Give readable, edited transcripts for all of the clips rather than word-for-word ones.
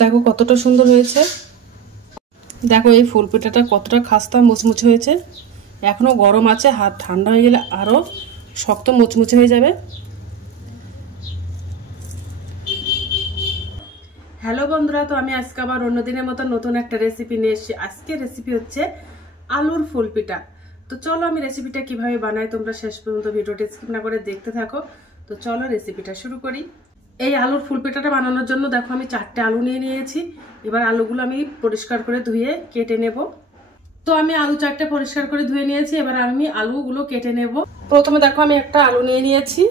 দেখো কতটা সুন্দর হয়েছে। দেখো এই ফুল পিঠাটা কতটা খাস্তা মুচমুচে হয়েছে। এখনো গরম আছে, হাত ঠান্ডা হয়ে গেলে আরো শক্ত মুচমুচে হয়ে যাবে। হ্যালো বন্ধুরা, তো আমি আজকে আবার অন্যদিনের মতো নতুন একটা রেসিপি নিয়ে এসেছি। আজকের রেসিপি হচ্ছে আলুর ফুল পিঠা। তো চলো আমি রেসিপিটা কিভাবে বানাই তোমরা শেষ পর্যন্ত ভিডিওটি স্কিপ না করে দেখতে থাকো। তো চলো রেসিপিটা শুরু করি। এই আলুর ফুল পিঠাটা বানানোর জন্য দেখো আমি 4টে আলু নিয়ে নিয়েছি। এবার আলুগুলো আমি পরিষ্কার করে ধুয়ে কেটে নেব। তো আমি আলু 4টে পরিষ্কার করে ধুয়ে নিয়েছি। এবার আমি আলুগুলো কেটে নেব। প্রথমে দেখো আমি একটা আলু নিয়ে নিয়েছি।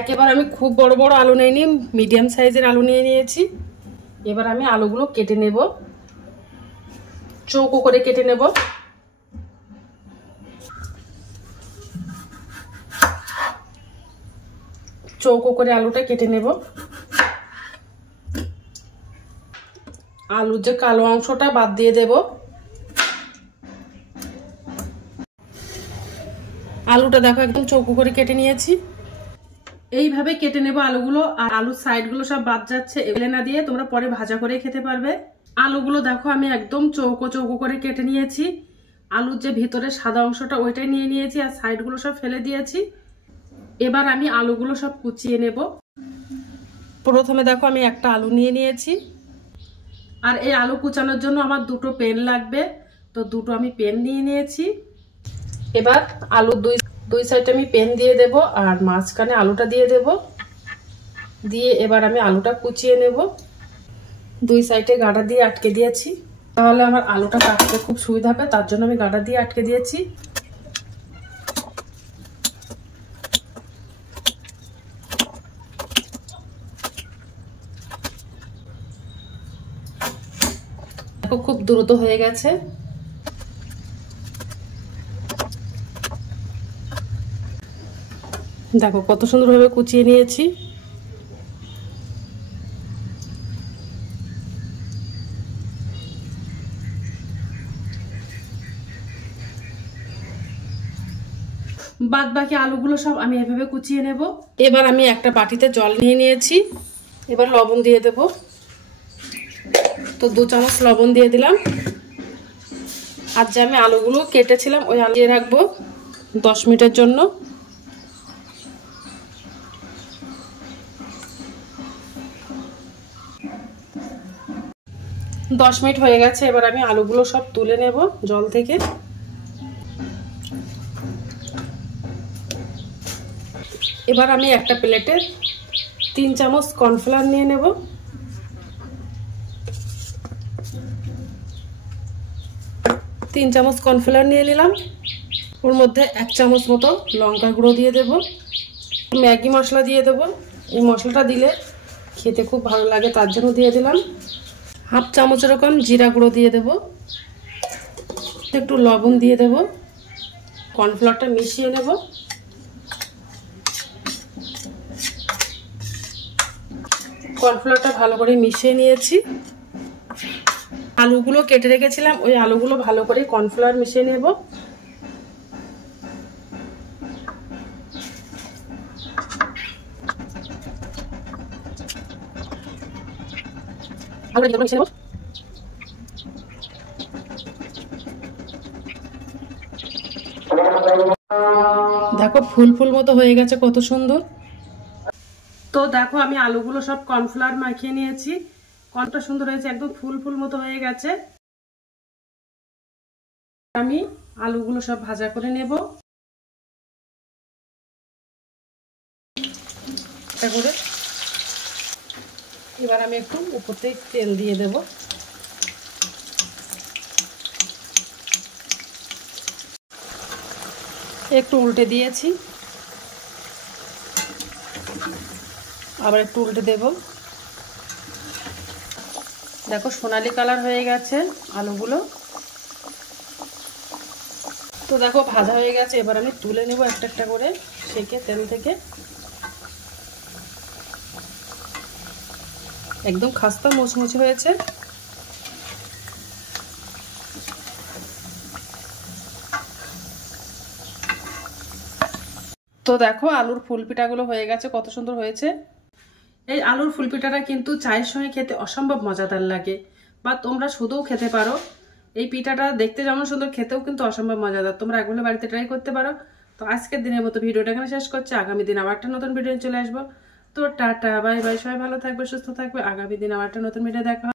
একেবারে আমি খুব বড় বড় আলু নিইনি, মিডিয়াম সাইজের আলু নিয়ে নিয়েছি। এবার আমি আলুগুলো কেটে নেব, চৌকো করে কেটে নেব। চৌকো করে আলুটা কেটে নেব। আলুর যে কালো অংশটা বাদ দিয়ে দেব। আলুটা দেখো একদম চৌকো করে কেটে নিয়েছি। এইভাবে কেটে নেব আলুগুলো। আর আলুর সাইডগুলো সব বাদ যাচ্ছে, এগুলো না দিয়ে তোমরা পরে ভাজা করে খেতে পারবে। আলুগুলো দেখো আমি একদম চৌকো চৌকো করে কেটে নিয়েছি। আলুর যে ভিতরে সাদা অংশটা ওইটাই নিয়ে নিয়েছি, আর সাইডগুলো সব ফেলে দিয়েছি। এবার আমি আলুগুলো সব কুচিয়ে নেব। প্রথমে দেখো আমি একটা আলু নিয়ে নিয়েছি। আর এই আলু কুচানোর জন্য আমার দুটো পেন লাগবে, তো দুটো আমি পেন নিয়ে নিয়েছি। এবার আলুর দুই সাইডে আমি পেন দিয়ে দেব, আর মাঝখানে আলুটা দিয়ে দেব। দিয়ে এবার আমি আলুটা কুচিয়ে নেব। দুই সাইডে গাঁটা দিয়ে আটকে দিয়েছি, তাহলে আমার আলুটা কাটতে খুব সুবিধা হবে, তার জন্য আমি গাঁটা দিয়ে আটকে দিয়েছি। দেখো খুব দ্রুত হয়ে গেছে। দেখো কত সুন্দরভাবে কুচিয়ে নিয়েছি। বাদ বাকি আলুগুলো সব আমি এভাবে কুচিয়ে নেব। এবার আমি একটা বাটিতে জল নিয়ে নিয়েছি। এবার লবণ দিয়ে দেব। তো 2 চামচ লবণ দিয়ে দিলাম। আর যে আমি আলুগুলো কেটেছিলাম ওই আলু দিয়ে রাখবো 10 মিনিটের জন্য। দশ মিনিট হয়ে গেছে। এবার আমি আলুগুলো সব তুলে নেব জল থেকে। এবার আমি একটা প্লেটে 3 চামচ কর্নফ্লাওয়ার নিয়ে নেব। তিন চামচ কর্নফ্লাওয়ার নিয়ে নিলাম। ওর মধ্যে 1 চামচ মতো লঙ্কা গুঁড়ো দিয়ে দেব। ম্যাগি মশলা দিয়ে দেব। এই মশলাটা দিলে খেতে খুব ভালো লাগে, তার জন্য দিয়ে দিলাম। হাফ চামচ এরকম জিরা গুঁড়ো দিয়ে দেব। একটু লবণ দিয়ে দেব। কর্নফ্লাওয়ারটা মিশিয়ে নেব। কর্নফ্লাওয়ারটা ভালো করে মিশিয়ে নিয়েছি। আলুগুলো কেটে রেখেছিলাম, ওই আলুগুলো ভালো করে কর্নফ্লাওয়ার মিশিয়ে নেব। দেখো ফুল ফুল মতো হয়ে গেছে, কত সুন্দর। তো দেখো আমি আলুগুলো সব কর্নফ্লাওয়ার মাখিয়ে নিয়েছি। কতটা সুন্দর হয়েছে, একদম ফুল ফুল মতো হয়ে গেছে। আমি আলুগুলো সব ভাজা করে নেব। এবার আমি একটু উপর থেকে তেল দিয়ে দেব। একটু উল্টে দিয়েছি, আবার একটু উল্টে দেব। দেখো সোনালি কালার হয়ে গেছে আলুগুলো। তো দেখো ভাজা হয়ে গেছে। এবার আমি তুলে নেব একটা একটা করে সেকে তেল থেকে। একদম খাস্তা মুচমুচে হয়েছে। তো দেখো আলুর ফুল পিঠাগুলো হয়ে গেছে, কত সুন্দর হয়েছে। এই আলুর ফুলপিঠাটা কিন্তু চায়ের সঙ্গে খেতে অসম্ভব মজাদার লাগে, বা তোমরা শুধুও খেতে পারো। এই পিঠাটা দেখতে যেমন সুন্দর, খেতেও কিন্তু অসম্ভব মজাদার। তোমরা একবার বাড়িতে ট্রাই করতে পারো। তো আজকের দিনের মতো ভিডিওটা এখানে শেষ করছি। আগামী দিন আবার একটা নতুন ভিডিও চলে আসবো। তো টাটা, বাই বাই, সবাই ভালো থাকবে, সুস্থ থাকবে। আগামী দিন আবার একটা নতুন ভিডিও দেখা